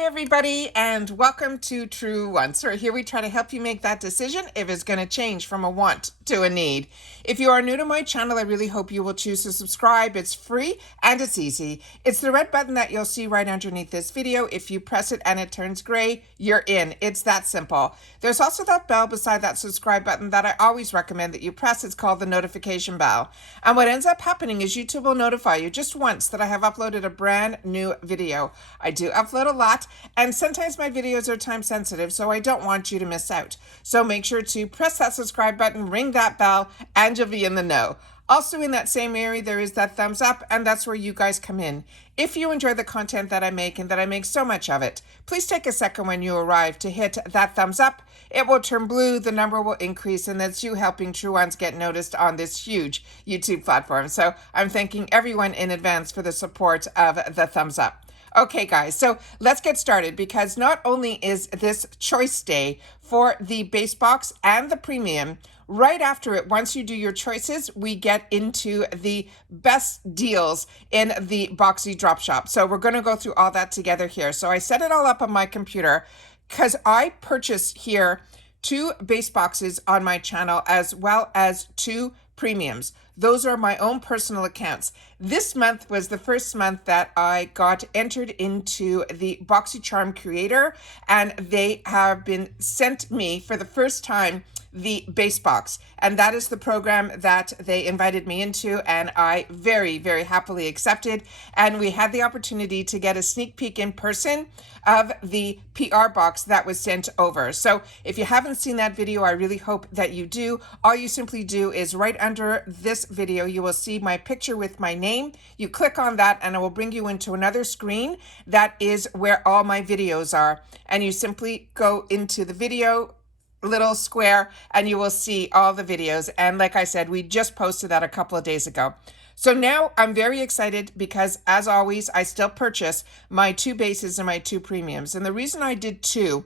Hi everybody, and welcome to True Wants, where here we try to help you make that decision if it's going to change from a want to a need. If you are new to my channel, I really hope you will choose to subscribe. It's free and it's easy. It's the red button that you'll see right underneath this video. If you press it and it turns gray, you're in. It's that simple. There's also that bell beside that subscribe button that I always recommend that you press. It's called the notification bell. And what ends up happening is YouTube will notify you just once that I have uploaded a brand new video. I do upload a lot, and sometimes my videos are time sensitive, so I don't want you to miss out. So make sure to press that subscribe button, ring that bell, and you'll be in the know. Also in that same area, there is that thumbs up, and that's where you guys come in. If you enjoy the content that I make and that I make so much of it, please take a second when you arrive to hit that thumbs up. It will turn blue, the number will increase, and that's you helping True Ones get noticed on this huge YouTube platform. So I'm thanking everyone in advance for the support of the thumbs up. Okay, guys, so let's get started, because not only is this choice day for the base box and the premium, right after it, once you do your choices, we get into the best deals in the Boxy drop shop. So we're going to go through all that together here. So I set it all up on my computer because I purchased here 2 base boxes on my channel as well as 2 premiums. Those are my own personal accounts. This month was the first month that I got entered into the Boxycharm creator, and they have been sent me for the first time the base box, and that is the program that they invited me into, and I very, very happily accepted. And we had the opportunity to get a sneak peek in person of the PR box that was sent over. So if you haven't seen that video, I really hope that you do. All you simply do is right under this video, you will see my picture with my name. You click on that and it will bring you into another screen that is where all my videos are. And you simply go into the video little square and you will see all the videos. And like I said, we just posted that a couple of days ago. So now I'm very excited because, as always, I still purchase my 2 bases and my 2 premiums. And the reason I did 2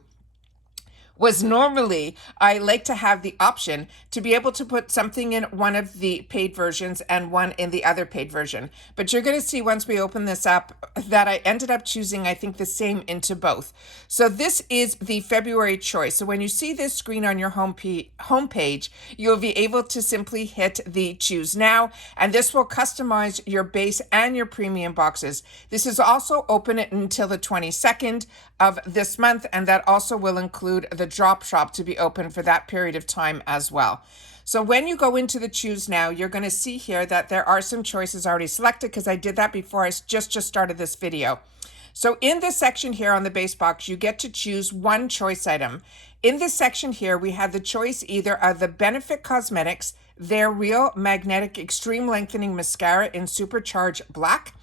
was normally I like to have the option to be able to put something in one of the paid versions and one in the other paid version. But you're going to see once we open this up that I ended up choosing, I think, the same into both. So this is the February choice. So when you see this screen on your home page, you'll be able to simply hit the choose now, and this will customize your base and your premium boxes. This is also open until the 22nd of this month, and that also will include the drop shop to be open for that period of time as well. So when you go into the choose now, you're going to see here that there are some choices already selected because I did that before I just started this video. So in this section here on the base box, you get to choose one choice item. In this section here, we have the choice either of the Benefit Cosmetics, their Real Magnetic Extreme Lengthening Mascara in Supercharged Black,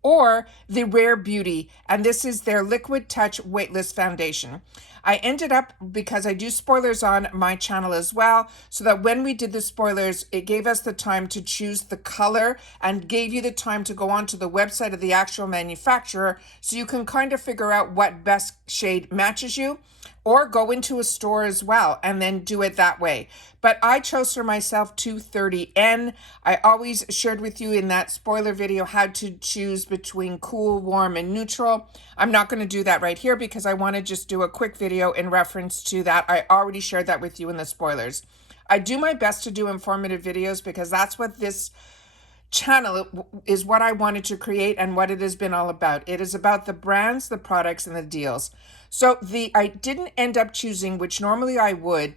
or the Rare Beauty, and this is their Liquid Touch Weightless Foundation. I ended up, because I do spoilers on my channel as well, so that when we did the spoilers, it gave us the time to choose the color and gave you the time to go onto the website of the actual manufacturer so you can kind of figure out what best shade matches you, or go into a store as well and then do it that way. But I chose for myself 230N. I always shared with you in that spoiler video how to choose between cool, warm, and neutral. I'm not going to do that right here because I want to just do a quick video in reference to that. I already shared that with you in the spoilers. I do my best to do informative videos because that's what this channel is, what I wanted to create and what it has been all about. It is about the brands, the products, and the deals. So I didn't end up choosing, which normally I would,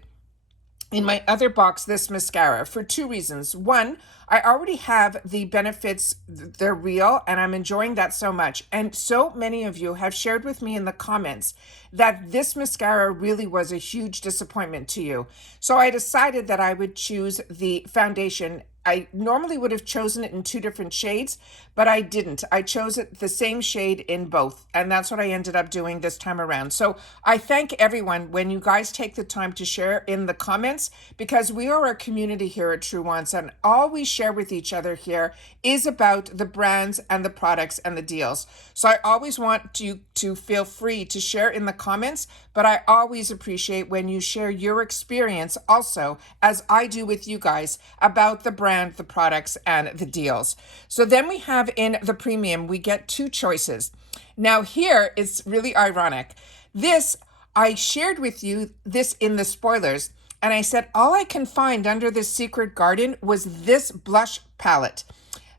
in my other box, this mascara for 2 reasons. One, I already have the Benefits, they're real, and I'm enjoying that so much. And so many of you have shared with me in the comments that this mascara really was a huge disappointment to you. So I decided that I would choose the foundation. I normally would have chosen it in 2 different shades, but I didn't. I chose it the same shade in both, and that's what I ended up doing this time around. So I thank everyone when you guys take the time to share in the comments, because we are a community here at True Wants, and all we share share with each other here is about the brands and the products and the deals. So I always want you to feel free to share in the comments, but I always appreciate when you share your experience also, as I do with you guys, about the brand, the products, and the deals. So then we have in the premium, we get two choices. Now here, it's really ironic. This, I shared with you this in the spoilers, and I said, all I can find under this secret garden was this blush palette.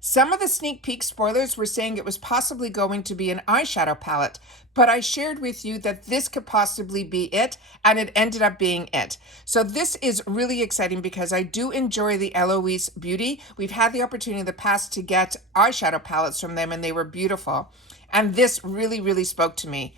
Some of the sneak peek spoilers were saying it was possibly going to be an eyeshadow palette, but I shared with you that this could possibly be it, and it ended up being it. So this is really exciting because I do enjoy the Eloise Beauty. We've had the opportunity in the past to get eyeshadow palettes from them, and they were beautiful. And this really, really spoke to me.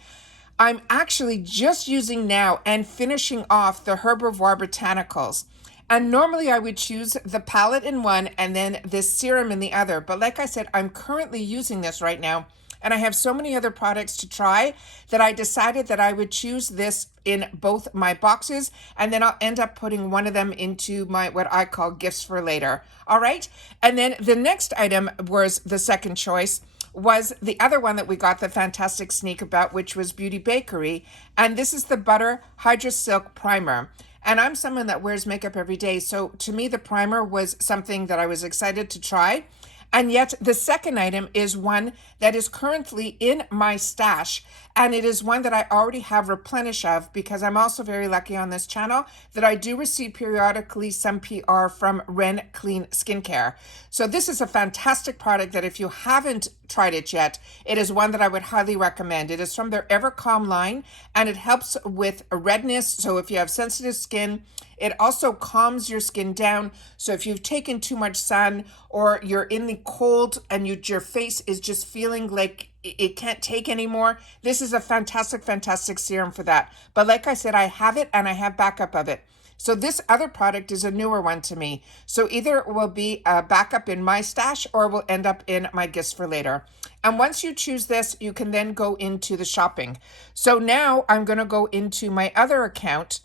I'm actually just using now and finishing off the Herbivore Botanicals. And normally I would choose the palette in one and then this serum in the other. But like I said, I'm currently using this right now. And I have so many other products to try that I decided that I would choose this in both my boxes. And then I'll end up putting one of them into my, what I call gifts for later. All right. And then the next item was the second choice, was the other one that we got the fantastic sneak about, which was Beauty Bakery. And this is the Butter Hydra Silk Primer. And I'm someone that wears makeup every day. So to me, the primer was something that I was excited to try. And yet the second item is one that is currently in my stash. And it is one that I already have replenish of because I'm also very lucky on this channel that I do receive periodically some PR from Ren Clean Skincare. So this is a fantastic product that if you haven't tried it yet, it is one that I would highly recommend. It is from their Ever Calm line and it helps with redness. So if you have sensitive skin, it also calms your skin down. So if you've taken too much sun or you're in the cold and your face is just feeling like it can't take anymore, this is a fantastic, fantastic serum for that. But like I said, I have it and I have backup of it. So this other product is a newer one to me. So either it will be a backup in my stash or it will end up in my gifts for later. And once you choose this, you can then go into the shopping. So now I'm going to go into my other account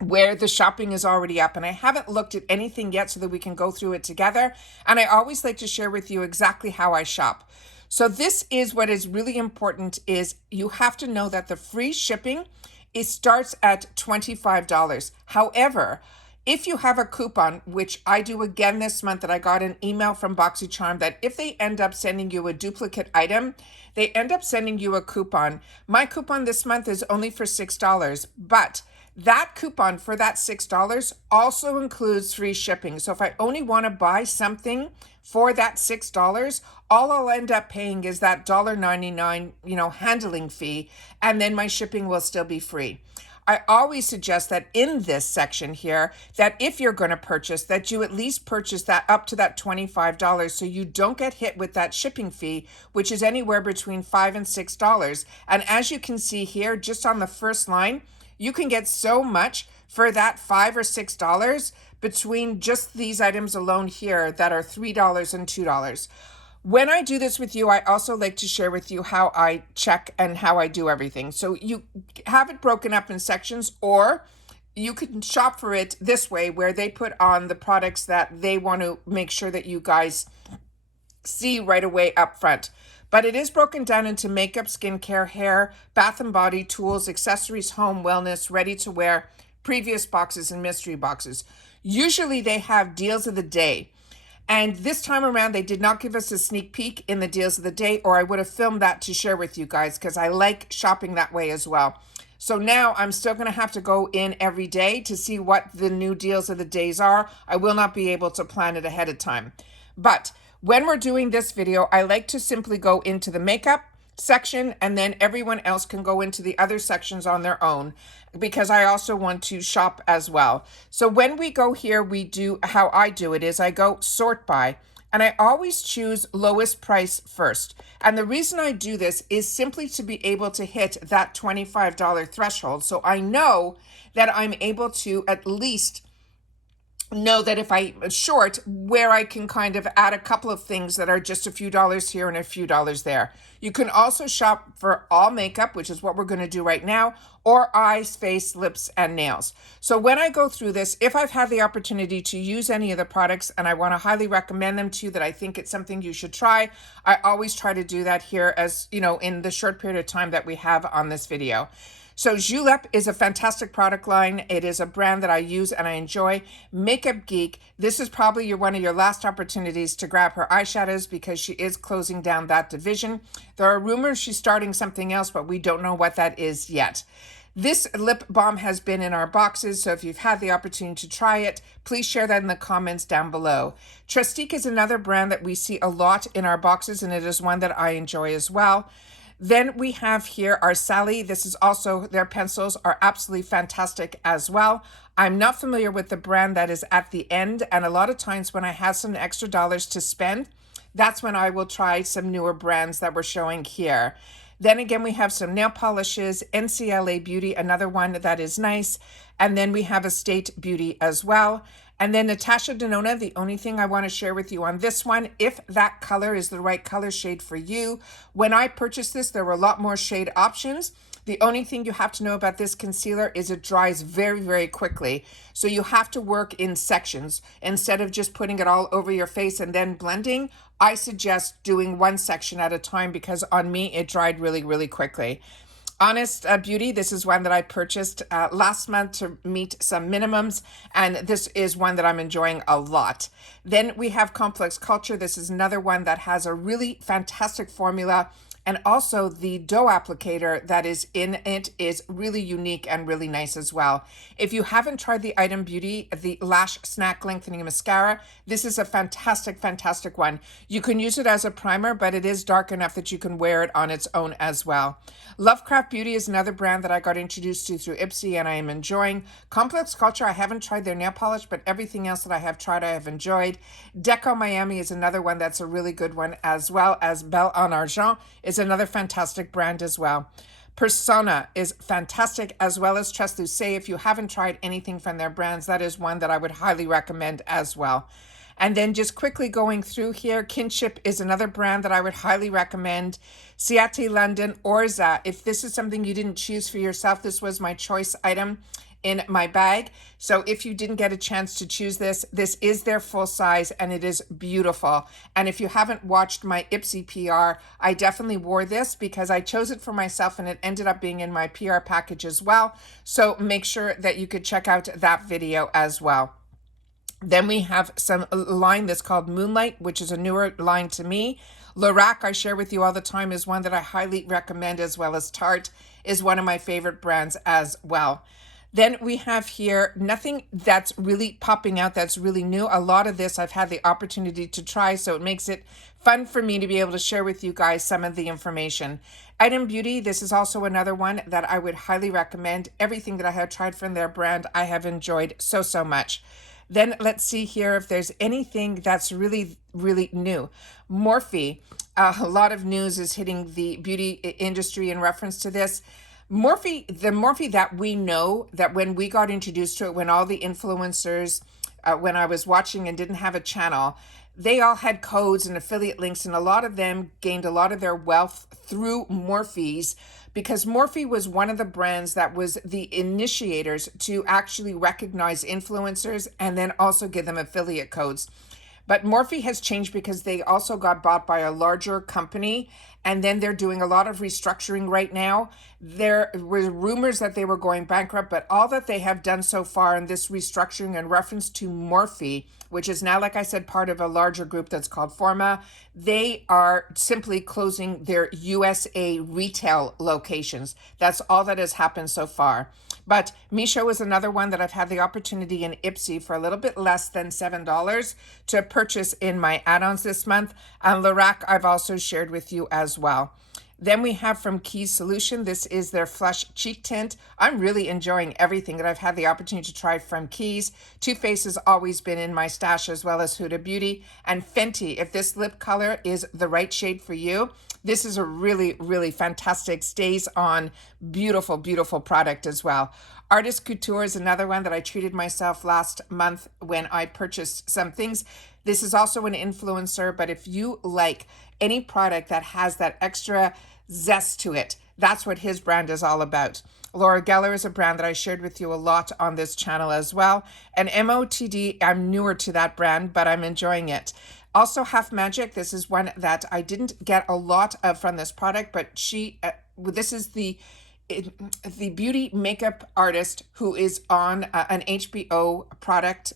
where the shopping is already up, and I haven't looked at anything yet so that we can go through it together. And I always like to share with you exactly how I shop. So this is what is really important, is you have to know that the free shipping, it starts at $25. However, if you have a coupon, which I do again this month, that I got an email from Boxycharm that if they end up sending you a duplicate item, they end up sending you a coupon. My coupon this month is only for $6, but that coupon for that $6 also includes free shipping. So if I only want to buy something for that $6, all I'll end up paying is that $1.99, handling fee, and then my shipping will still be free. I always suggest that in this section here, that if you're going to purchase, that you at least purchase that up to that $25 so you don't get hit with that shipping fee, which is anywhere between $5 and $6. And as you can see here, just on the first line, you can get so much for that $5 or $6 between just these items alone here that are $3 and $2. When I do this with you, I also like to share with you how I check and how I do everything. So you have it broken up in sections, or you can shop for it this way, where they put on the products that they want to make sure that you guys see right away up front. But it is broken down into makeup, skincare, hair, bath and body, tools, accessories, home, wellness, ready to wear, previous boxes, and mystery boxes. Usually they have deals of the day. And this time around, they did not give us a sneak peek in the deals of the day, or I would have filmed that to share with you guys because I like shopping that way as well. So now I'm still going to have to go in every day to see what the new deals of the days are. I will not be able to plan it ahead of time. But when we're doing this video, I like to simply go into the makeup section, and then everyone else can go into the other sections on their own, because I also want to shop as well. So when we go here, we do, how I do it is I go sort by, and I always choose lowest price first. And the reason I do this is simply to be able to hit that $25 threshold. So I know that I'm able to at least know that if I short, where I can kind of add a couple of things that are just a few dollars here and a few dollars there. You can also shop for all makeup, which is what we're going to do right now, or eyes, face, lips, and nails. So when I go through this, if I've had the opportunity to use any of the products and I want to highly recommend them to you, that I think it's something you should try, I always try to do that here, as you know, in the short period of time that we have on this video. So Julep is a fantastic product line. It is a brand that I use and I enjoy. Makeup Geek, this is probably one of your last opportunities to grab her eyeshadows because she is closing down that division. There are rumors she's starting something else, but we don't know what that is yet. This lip balm has been in our boxes, so if you've had the opportunity to try it, please share that in the comments down below. Trestique is another brand that we see a lot in our boxes, and it is one that I enjoy as well. Then we have here our Sally. This is also, their pencils are absolutely fantastic as well. I'm not familiar with the brand that is at the end, and a lot of times when I have some extra dollars to spend, that's when I will try some newer brands that we're showing here. Then again, we have some nail polishes, NCLA Beauty, another one that is nice. And then we have Estate Beauty as well. And then Natasha Denona, the only thing I want to share with you on this one, if that color is the right color shade for you. When I purchased this, there were a lot more shade options. The only thing you have to know about this concealer is it dries very, very quickly. So you have to work in sections. Instead of just putting it all over your face and then blending, I suggest doing one section at a time because on me, it dried really, really quickly. Honest Beauty, this is one that I purchased last month to meet some minimums, and this is one that I'm enjoying a lot. Then we have Complex Culture. This is another one that has a really fantastic formula, and also the dough applicator that is in it is really unique and really nice as well. If you haven't tried the Item Beauty, the Lash Snack Lengthening Mascara, this is a fantastic, fantastic one. You can use it as a primer, but it is dark enough that you can wear it on its own as well. Lovecraft Beauty is another brand that I got introduced to through Ipsy and I am enjoying. Complex Culture, I haven't tried their nail polish, but everything else that I have tried, I have enjoyed. Deco Miami is another one that's a really good one, as well as Belle en Argent is another fantastic brand as well. Persona is fantastic, as well as Treslucet. If you haven't tried anything from their brands, that is one that I would highly recommend as well. And then just quickly going through here, Kinship is another brand that I would highly recommend. Ciate London, Orza. If this is something you didn't choose for yourself, this was my choice item in my bag. So if you didn't get a chance to choose this, this is their full size and it is beautiful. And if you haven't watched my Ipsy PR, I definitely wore this because I chose it for myself and it ended up being in my PR package as well. So make sure that you could check out that video as well. Then we have some line that's called Moonlight, which is a newer line to me. Lorac, I share with you all the time, is one that I highly recommend, as well as Tarte is one of my favorite brands as well. Then we have here nothing that's really popping out that's really new. A lot of this I've had the opportunity to try, so it makes it fun for me to be able to share with you guys some of the information. Item Beauty, this is also another one that I would highly recommend. Everything that I have tried from their brand, I have enjoyed so, so much. Then let's see here if there's anything that's really, really new. Morphe, a lot of news is hitting the beauty industry in reference to this. Morphe, the Morphe that we know, that when we got introduced to it, when all the influencers, when I was watching and didn't have a channel, they all had codes and affiliate links, and a lot of them gained a lot of their wealth through Morphe's, because Morphe was one of the brands that was the initiators to actually recognize influencers and then also give them affiliate codes. But Morphe has changed because they also got bought by a larger company, and then they're doing a lot of restructuring right now. There were rumors that they were going bankrupt, but all that they have done so far in this restructuring in reference to Morphe, which is now, like I said, part of a larger group that's called Forma, they are simply closing their USA retail locations. That's all that has happened so far. But Micho is another one that I've had the opportunity in Ipsy for a little bit less than $7 to purchase in my add-ons this month. And Lorac I've also shared with you as well. Then we have from Keys Solution. This is their Flush Cheek Tint. I'm really enjoying everything that I've had the opportunity to try from Keys. Too Faced has always been in my stash, as well as Huda Beauty. And Fenty, if this lip color is the right shade for you, This is a really, really fantastic, stays on, beautiful, beautiful product as well. Artist Couture is another one that I treated myself last month when I purchased some things. This is also an influencer, but if you like any product that has that extra zest to it, that's what his brand is all about. Laura Geller is a brand that I shared with you a lot on this channel as well. And MOTD, I'm newer to that brand, but I'm enjoying it. Also, Half Magic, this is one that I didn't get a lot of from this product, but this is the beauty makeup artist who is on an HBO product.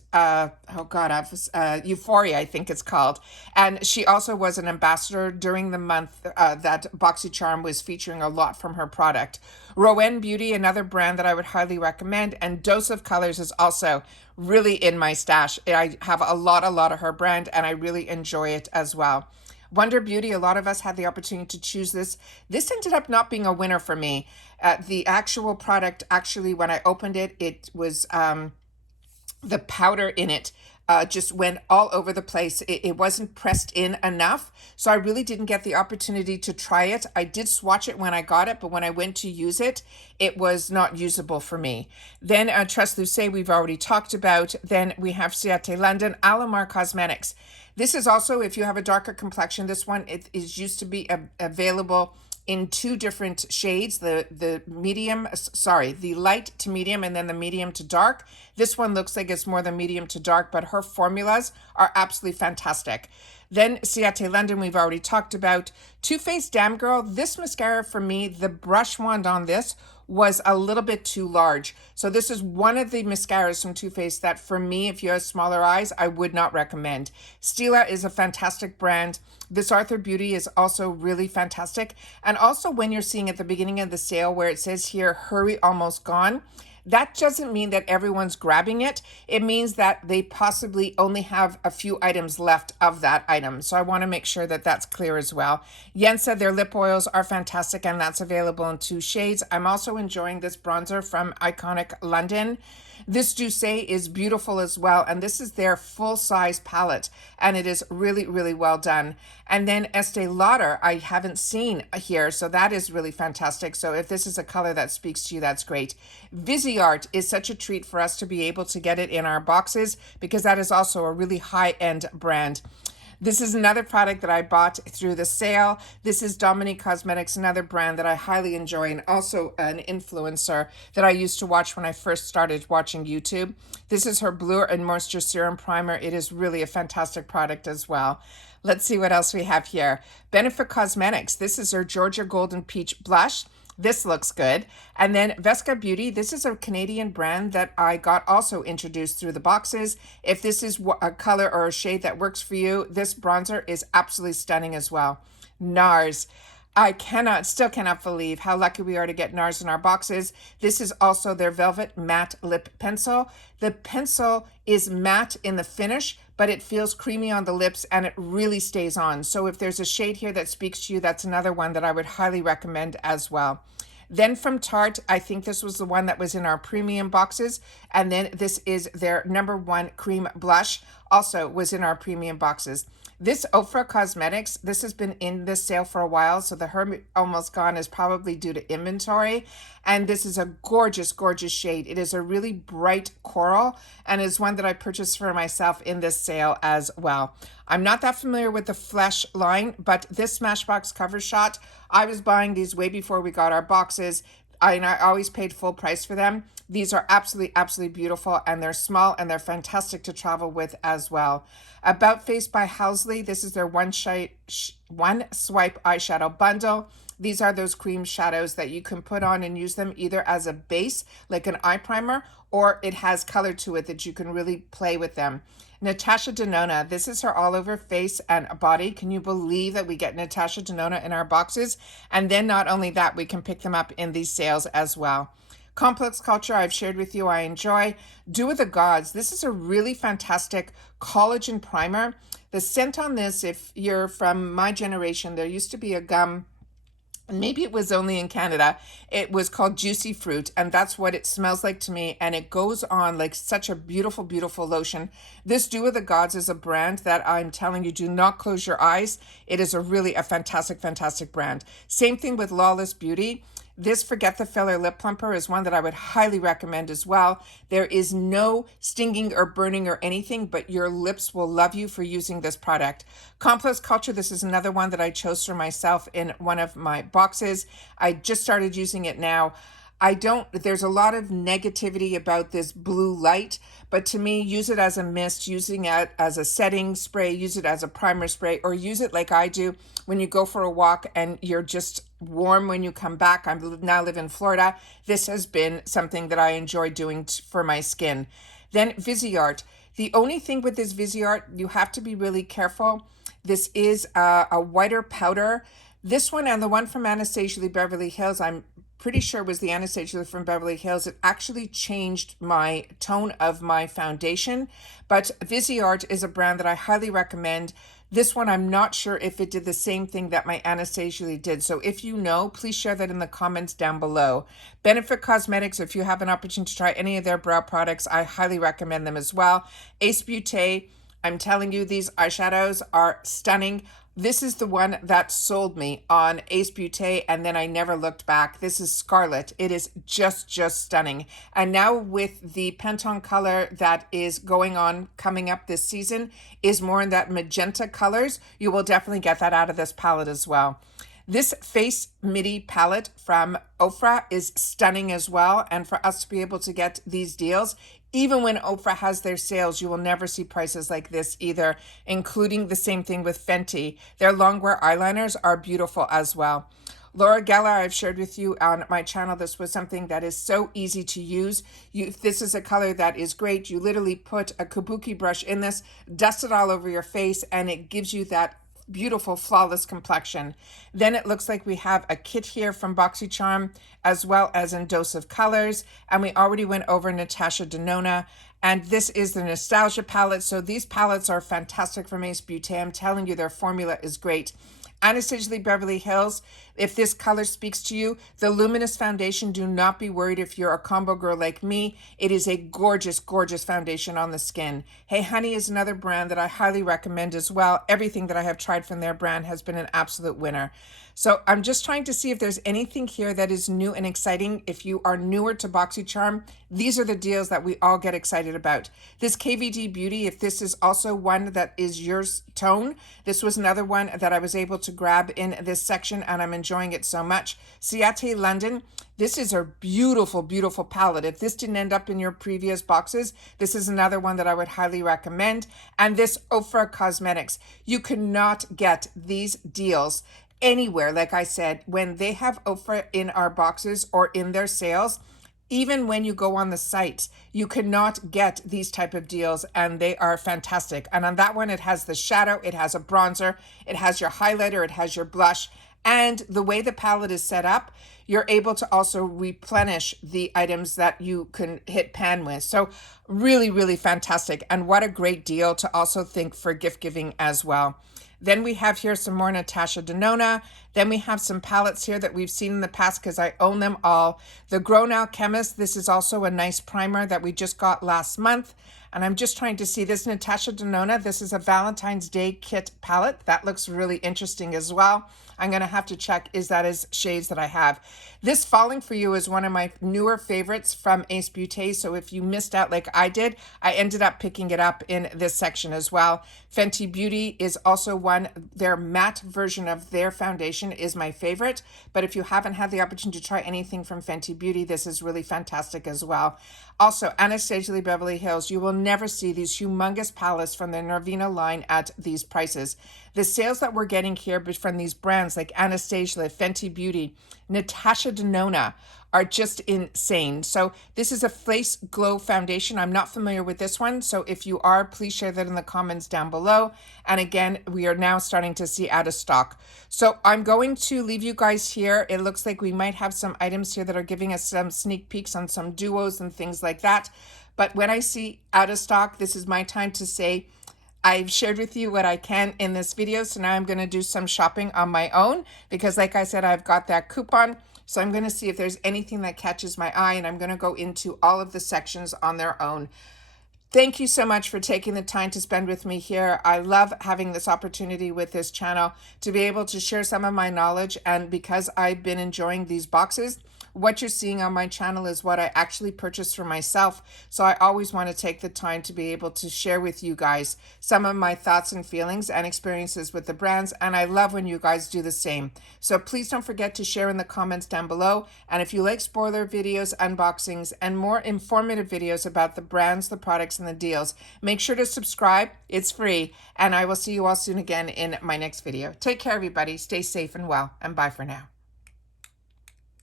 Euphoria, I think it's called. And she also was an ambassador during the month that Boxycharm was featuring a lot from her product. Rowan Beauty, another brand that I would highly recommend. And Dose of Colors is also really in my stash. I have a lot of her brand, and I really enjoy it as well. Wonder Beauty, a lot of us had the opportunity to choose this. This ended up not being a winner for me. The actual product, actually, when I opened it, it was the powder in it just went all over the place. It wasn't pressed in enough. So I really didn't get the opportunity to try it. I did swatch it when I got it, but when I went to use it, it was not usable for me. Then Translucé, we've already talked about. Then we have Ciate London, Alamar Cosmetics. This is also, if you have a darker complexion, this one it is used to be available in two different shades, the light to medium and then the medium to dark. This one looks like it's more the medium to dark, but her formulas are absolutely fantastic. Then Ciate London, we've already talked about. Too Faced Damn Girl, this mascara for me, the brush wand on this was a little bit too large. So this is one of the mascaras from Too Faced that for me, if you have smaller eyes, I would not recommend. Stila is a fantastic brand. This Arthur Beauty is also really fantastic. And also when you're seeing at the beginning of the sale where it says here, hurry, almost gone, that doesn't mean that everyone's grabbing it. It means that they possibly only have a few items left of that item. So I want to make sure that that's clear as well. Yensa, their lip oils are fantastic, and that's available in 2 shades. I'm also enjoying this bronzer from Iconic London. This Douce is beautiful as well, and this is their full-size palette, and it is really, really well done. And then Estee Lauder, I haven't seen here, so that is really fantastic. So if this is a color that speaks to you, that's great. Viseart is such a treat for us to be able to get it in our boxes because that is also a really high-end brand. This is another product that I bought through the sale. This is Dominique Cosmetics, another brand that I highly enjoy and also an influencer that I used to watch when I first started watching YouTube. This is her Blur and Moisture Serum Primer. It is really a fantastic product as well. Let's see what else we have here. Benefit Cosmetics. This is her Georgia Golden Peach Blush. This looks good. And then Vesca Beauty, this is a Canadian brand that I got also introduced through the boxes. If this is a color or a shade that works for you, this bronzer is absolutely stunning as well. NARS. I still cannot believe how lucky we are to get NARS in our boxes. This is also their Velvet Matte Lip Pencil. The pencil is matte in the finish, but it feels creamy on the lips and it really stays on. So if there's a shade here that speaks to you, that's another one that I would highly recommend as well. Then from Tarte, I think this was the one that was in our premium boxes. And then this is their #1 cream blush, also was in our premium boxes. This Ofra Cosmetics, this has been in this sale for a while, so the Hermit Almost Gone is probably due to inventory. And this is a gorgeous, gorgeous shade. It is a really bright coral and is one that I purchased for myself in this sale as well. I'm not that familiar with the Flesh line, but this Smashbox cover shot, I was buying these way before we got our boxes. I always paid full price for them. These are absolutely, absolutely beautiful, and they're small and they're fantastic to travel with as well. About Face by Housley, this is their one swipe eyeshadow bundle. These are those cream shadows that you can put on and use them either as a base, like an eye primer, or it has color to it that you can really play with them. Natasha Denona, this is her all over face and body. Can you believe that we get Natasha Denona in our boxes? And then not only that, we can pick them up in these sales as well. Complex Culture, I've shared with you, I enjoy. Dew of the Gods, this is a really fantastic collagen primer. The scent on this, if you're from my generation, there used to be a gum maybe it was only in Canada. It was called Juicy Fruit, and that's what it smells like to me. And it goes on like such a beautiful, beautiful lotion. This Dew of the Gods is a brand that I'm telling you, do not close your eyes. It is a fantastic, fantastic brand. Same thing with Lawless Beauty. This Forget the Filler Lip Plumper is one that I would highly recommend as well. There is no stinging or burning or anything, but your lips will love you for using this product. Complex Culture, this is another one that I chose for myself in one of my boxes. I just started using it now. There's a lot of negativity about this blue light, but to me, use it as a mist, using it as a setting spray, use it as a primer spray, or use it like I do when you go for a walk and you're just warm when you come back. I now live in Florida. This has been something that I enjoy doing for my skin. Then Viseart. The only thing with this Viseart, you have to be really careful. This is a whiter powder. This one and the one from Anastasia Beverly Hills, I'm pretty sure was the Anastasia from Beverly Hills. It actually changed my tone of my foundation, but Viseart is a brand that I highly recommend. This one, I'm not sure if it did the same thing that my Anastasia did. So if you know, please share that in the comments down below. Benefit Cosmetics, if you have an opportunity to try any of their brow products, I highly recommend them as well. Ace Beauté, I'm telling you, these eyeshadows are stunning. This is the one that sold me on Ace Beauté, and then I never looked back. This is Scarlet. It is just stunning. And now with the Pantone color that is coming up this season, is more in that magenta colors. You will definitely get that out of this palette as well. This Face Midi palette from Ofra is stunning as well. And for us to be able to get these deals, even when Ofra has their sales, you will never see prices like this either, including the same thing with Fenty. Their longwear eyeliners are beautiful as well. Laura Geller, I've shared with you on my channel. This was something that is so easy to use. This is a color that is great. You literally put a kabuki brush in this, dust it all over your face, and it gives you that beautiful, flawless complexion. Then it looks like we have a kit here from Boxycharm, as well as in Dose of Colors. And we already went over Natasha Denona. And this is the Nostalgia palette. So these palettes are fantastic from Ace Beauté. I'm telling you, their formula is great. Anastasia Beverly Hills, if this color speaks to you, the Luminous Foundation, do not be worried if you're a combo girl like me. It is a gorgeous, gorgeous foundation on the skin. Hey Honey is another brand that I highly recommend as well. Everything that I have tried from their brand has been an absolute winner. So I'm just trying to see if there's anything here that is new and exciting. If you are newer to Boxycharm, these are the deals that we all get excited about. This KVD Beauty, if this is also one that is your tone, this was another one that I was able to grab in this section, and I'm enjoying it so much. Ciate London, this is a beautiful, beautiful palette. If this didn't end up in your previous boxes, this is another one that I would highly recommend. And this Ofra Cosmetics, you cannot get these deals anywhere. Like I said, when they have Ofra in our boxes or in their sales, even when you go on the sites, you cannot get these type of deals, and they are fantastic. And on that one, it has the shadow, it has a bronzer, it has your highlighter, it has your blush, and the way the palette is set up, you're able to also replenish the items that you can hit pan with. So really, really fantastic. And what a great deal to also think for gift giving as well. Then we have here some more Natasha Denona. Then we have some palettes here that we've seen in the past because I own them all. The Grown Alchemist, this is also a nice primer that we just got last month. And I'm just trying to see this Natasha Denona. This is a Valentine's Day kit palette. That looks really interesting as well. I'm going to have to check, is that as shades that I have. This Falling For You is one of my newer favorites from Ace Beauté. So if you missed out like I did, I ended up picking it up in this section as well. Fenty Beauty is also one. Their matte version of their foundation is my favorite. But if you haven't had the opportunity to try anything from Fenty Beauty, this is really fantastic as well. Also, Anastasia Beverly Hills, you will never see these humongous palettes from the Norvina line at these prices. The sales that we're getting here from these brands like Anastasia, Fenty Beauty, Natasha Denona are just insane. So this is a Face Glow foundation. I'm not familiar with this one. So if you are, please share that in the comments down below. And again, we are now starting to see out of stock. So I'm going to leave you guys here. It looks like we might have some items here that are giving us some sneak peeks on some duos and things like that. But when I see out of stock, this is my time to say, I've shared with you what I can in this video, so now I'm going to do some shopping on my own because like I said, I've got that coupon. So I'm going to see if there's anything that catches my eye, and I'm going to go into all of the sections on their own. Thank you so much for taking the time to spend with me here. I love having this opportunity with this channel to be able to share some of my knowledge. And because I've been enjoying these boxes, what you're seeing on my channel is what I actually purchased for myself. So I always want to take the time to be able to share with you guys some of my thoughts and feelings and experiences with the brands. And I love when you guys do the same. So please don't forget to share in the comments down below. And if you like spoiler videos, unboxings, and more informative videos about the brands, the products, and the deals, make sure to subscribe. It's free. And I will see you all soon again in my next video. Take care, everybody. Stay safe and well. And bye for now.